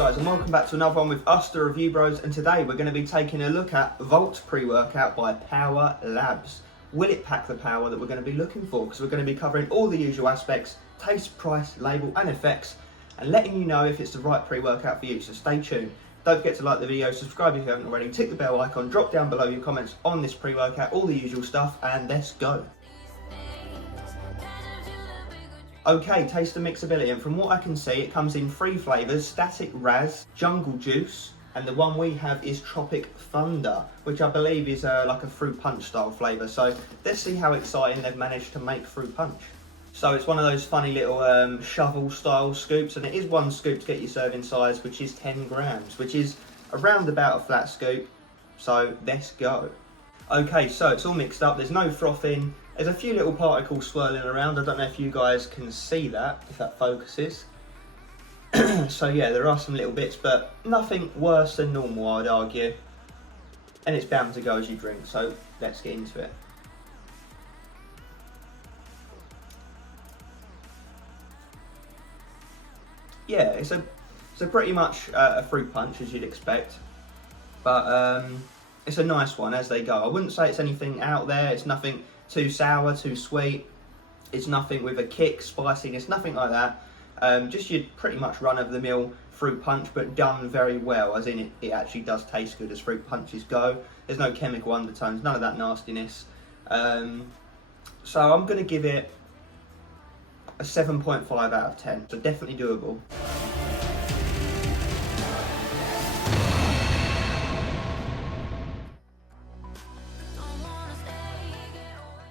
guys, and welcome back to another one with us, the Review Bros, and today we're going to be taking a look at Volt pre-workout by Pwr Labz. Will it pack the power that we're going to be looking for? Because we're going to be covering all the usual aspects, taste, price, label and effects, and letting you know if it's the right pre-workout for you, so stay tuned. Don't forget to like the video, subscribe if you haven't already, tick the bell icon, drop down below your comments on this pre-workout, all the usual stuff, and let's go. Okay, taste the mixability, and from what I can see it comes in 3 flavours: Static Raz, Jungle Juice, and the one we have is Tropic Thunder, which I believe is like a fruit punch style flavour. So let's see how exciting they've managed to make fruit punch. So it's one of those funny little shovel style scoops, and it is 1 scoop to get your serving size, which is 10 grams, which is around about a flat scoop. So let's go. Okay, so it's all mixed up, there's no frothing, there's a few little particles swirling around. I don't know if you guys can see that, if that focuses. So yeah, there are some little bits, but nothing worse than normal, I'd argue. And it's bound to go as you drink, so let's get into it. Yeah, it's a pretty much a fruit punch, as you'd expect, but it's a nice one as they go. I wouldn't say it's anything out there. It's nothing too sour, too sweet. It's nothing with a kick, spiciness, nothing like that. Just your pretty much run-of-the-mill fruit punch, but done very well, as in it actually does taste good as fruit punches go. There's no chemical undertones, none of that nastiness. So I'm going to give it a 7.5 out of 10, so definitely doable.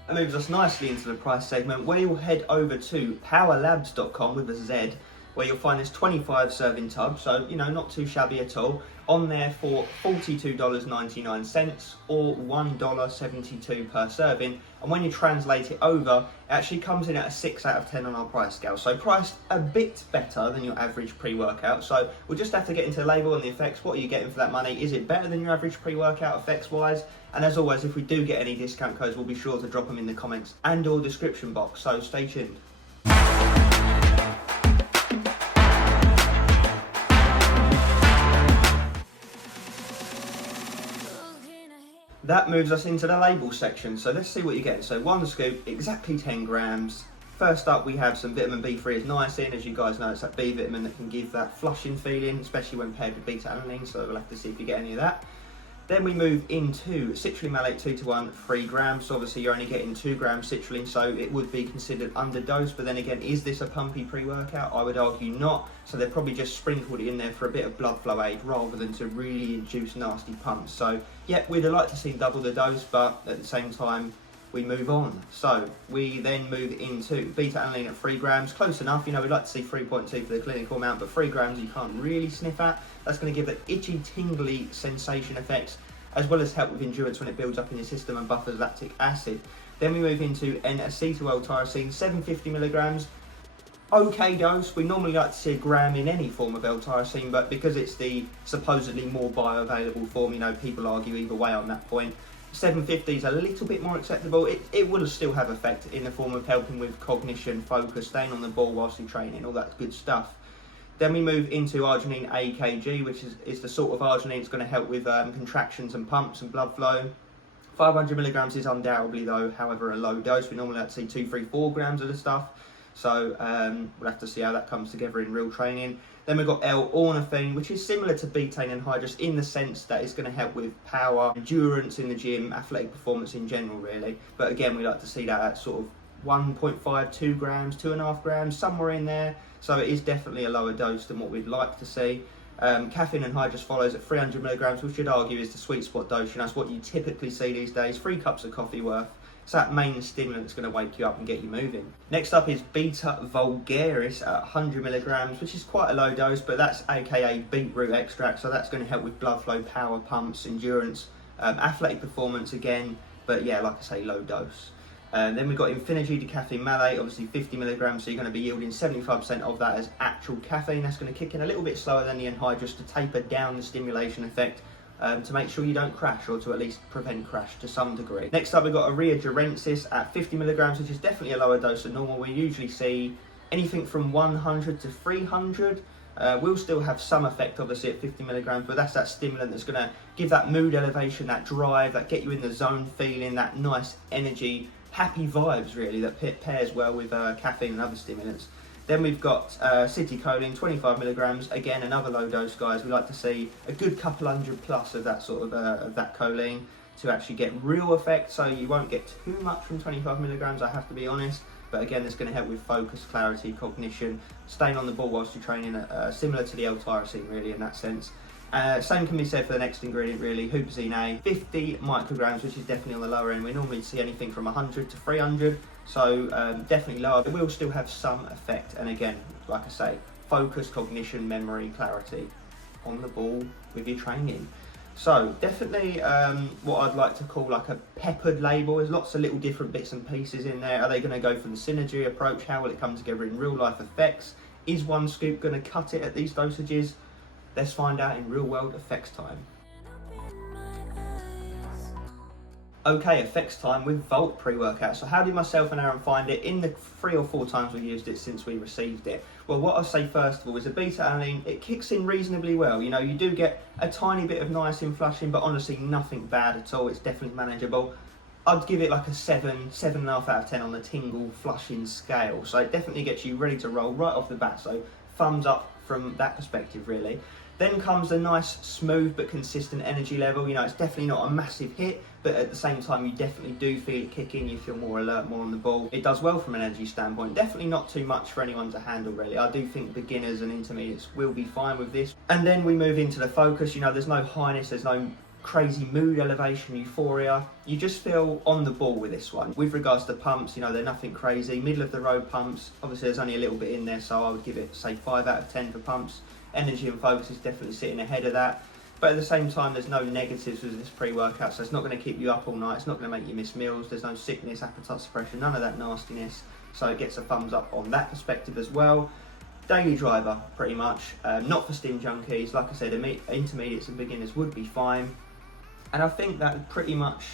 That moves us nicely into the price segment, where you'll head over to pwrlabz.com with a Z, where you'll find this 25 serving tub, so you know, not too shabby at all, on there for $42.99 or $1.72 per serving. And when you translate it over, it actually comes in at a 6 out of 10 on our price scale, so priced a bit better than your average pre-workout. So we'll just have to get into the label and the effects. What are you getting for that money? Is it better than your average pre-workout effects wise? And as always, if we do get any discount codes, we'll be sure to drop them in the comments and or description box, so stay tuned. That moves us into the label section, so let's see what you're getting. So 1 scoop, exactly 10 grams. First up we have some vitamin B3 as niacin. As you guys know, it's that B vitamin that can give that flushing feeling, especially when paired with beta-alanine, so we'll have to see if you get any of that. Then we move into citrulline malate 2:1, 3 grams. So obviously you're only getting 2 grams citrulline, so it would be considered underdosed. But then again, is this a pumpy pre-workout? I would argue not. So they've probably just sprinkled it in there for a bit of blood flow aid rather than to really induce nasty pumps. So yeah, we'd like to see double the dose, but at the same time, we move on. So we then move into beta-alanine at 3 grams, close enough. You know, we'd like to see 3.2 for the clinical amount, but 3 grams you can't really sniff at. That's going to give it itchy, tingly sensation effects, as well as help with endurance when it builds up in your system and buffers lactic acid. Then we move into N-acetyl-L-tyrosine, 750 milligrams. Okay dose. We normally like to see a gram in any form of L-tyrosine, but because it's the supposedly more bioavailable form, you know, people argue either way on that point. 750 is a little bit more acceptable. It will still have effect in the form of helping with cognition, focus, staying on the ball whilst you're training, all that good stuff. Then we move into arginine AKG, which is the sort of arginine that's going to help with contractions and pumps and blood flow. 500 milligrams is undoubtedly, though, however, a low dose. We normally like to see 2, 3, 4 grams of the stuff. So we'll have to see how that comes together in real training. Then we've got L-ornithine, which is similar to betaine anhydrous in the sense that it's going to help with power, endurance in the gym, athletic performance in general, really. But again, we like to see that at sort of 1.5, 2 grams, 2.5 grams, somewhere in there. So it is definitely a lower dose than what we'd like to see. Caffeine anhydrous follows at 300 milligrams, which you'd argue is the sweet spot dose. You know, that's what you typically see these days, 3 cups of coffee worth. It's that main stimulant that's going to wake you up and get you moving. Next up is Beta Vulgaris at 100 milligrams, which is quite a low dose, but that's aka beetroot extract, so that's going to help with blood flow, power, pumps, endurance, athletic performance again, but yeah, like I say, low dose. Then we've got Infinity decaffeine malate, obviously 50 milligrams, so you're going to be yielding 75% of that as actual caffeine. That's going to kick in a little bit slower than the anhydrous to taper down the stimulation effect, to make sure you don't crash, or to at least prevent crash to some degree. Next up we've got Urea Gerensis at 50 milligrams, which is definitely a lower dose than normal. We usually see anything from 100 to 300. Will still have some effect obviously at 50 milligrams, but that's that stimulant that's going to give that mood elevation, that drive, that get you in the zone feeling, that nice energy, happy vibes really, that pairs well with caffeine and other stimulants. Then we've got citicoline, 25 milligrams, again another low dose, guys. We like to see a good couple hundred plus of that sort of that choline to actually get real effect, so you won't get too much from 25 milligrams, I have to be honest. But again, it's going to help with focus, clarity, cognition, staying on the ball whilst you're training, similar to the L-tyrosine really in that sense. Same can be said for the next ingredient really, huperzine A, 50 micrograms, which is definitely on the lower end. We normally see anything from 100 to 300, so definitely lower. It will still have some effect, and again, like I say, focus, cognition, memory, clarity on the ball with your training. So definitely what I'd like to call like a peppered label. There's lots of little different bits and pieces in there. Are they going to go for the synergy approach? How will it come together in real life effects? Is one scoop going to cut it at these dosages? Let's find out in real world effects time. Okay, effects time with Volt pre-workout. So how did myself and Aaron find it in the 3 or 4 times we used it since we received it? Well, what I'll say first of all is the beta-alanine, it kicks in reasonably well. You know, you do get a tiny bit of niacin flushing, but honestly nothing bad at all. It's definitely manageable. I'd give it like a 7.5 out of 10 on the tingle flushing scale. So it definitely gets you ready to roll right off the bat. So thumbs up from that perspective really. Then comes a nice, smooth but consistent energy level. You know, it's definitely not a massive hit, but at the same time, you definitely do feel it kick in. You feel more alert, more on the ball. It does well from an energy standpoint. Definitely not too much for anyone to handle, really. I do think beginners and intermediates will be fine with this. And then we move into the focus. You know, there's no highness, there's no crazy mood elevation, euphoria. You just feel on the ball with this one. With regards to pumps, you know, they're nothing crazy. Middle of the road pumps, obviously there's only a little bit in there, so I would give it, say, 5 out of 10 for pumps. Energy and focus is definitely sitting ahead of that. But at the same time, there's no negatives with this pre-workout, so it's not going to keep you up all night, it's not going to make you miss meals, there's no sickness, appetite suppression, none of that nastiness, so it gets a thumbs up on that perspective as well. Daily driver, pretty much, not for stim junkies. Like I said, intermediates and beginners would be fine. And I think that pretty much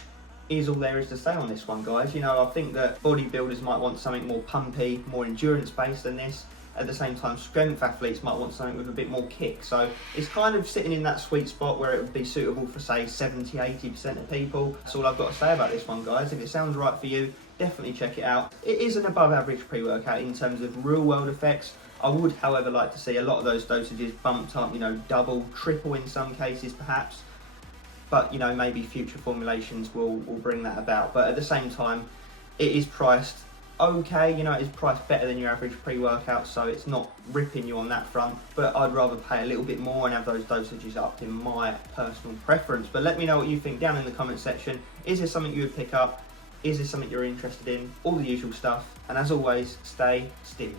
is all there is to say on this one, guys. You know, I think that bodybuilders might want something more pumpy, more endurance-based than this. At the same time, strength athletes might want something with a bit more kick. So it's kind of sitting in that sweet spot where it would be suitable for, say, 70-80% of people. That's all I've got to say about this one, guys. If it sounds right for you, definitely check it out. It is an above average pre-workout in terms of real world effects. I would, however, like to see a lot of those dosages bumped up, you know, double, triple in some cases perhaps. But, you know, maybe future formulations will bring that about. But at the same time, it is priced okay, you know, it's priced better than your average pre-workout, so it's not ripping you on that front, but I'd rather pay a little bit more and have those dosages up in my personal preference. But let me know what you think down in the comment section. Is this something you would pick up? Is this something you're interested in? All the usual stuff, and as always, stay stimmed.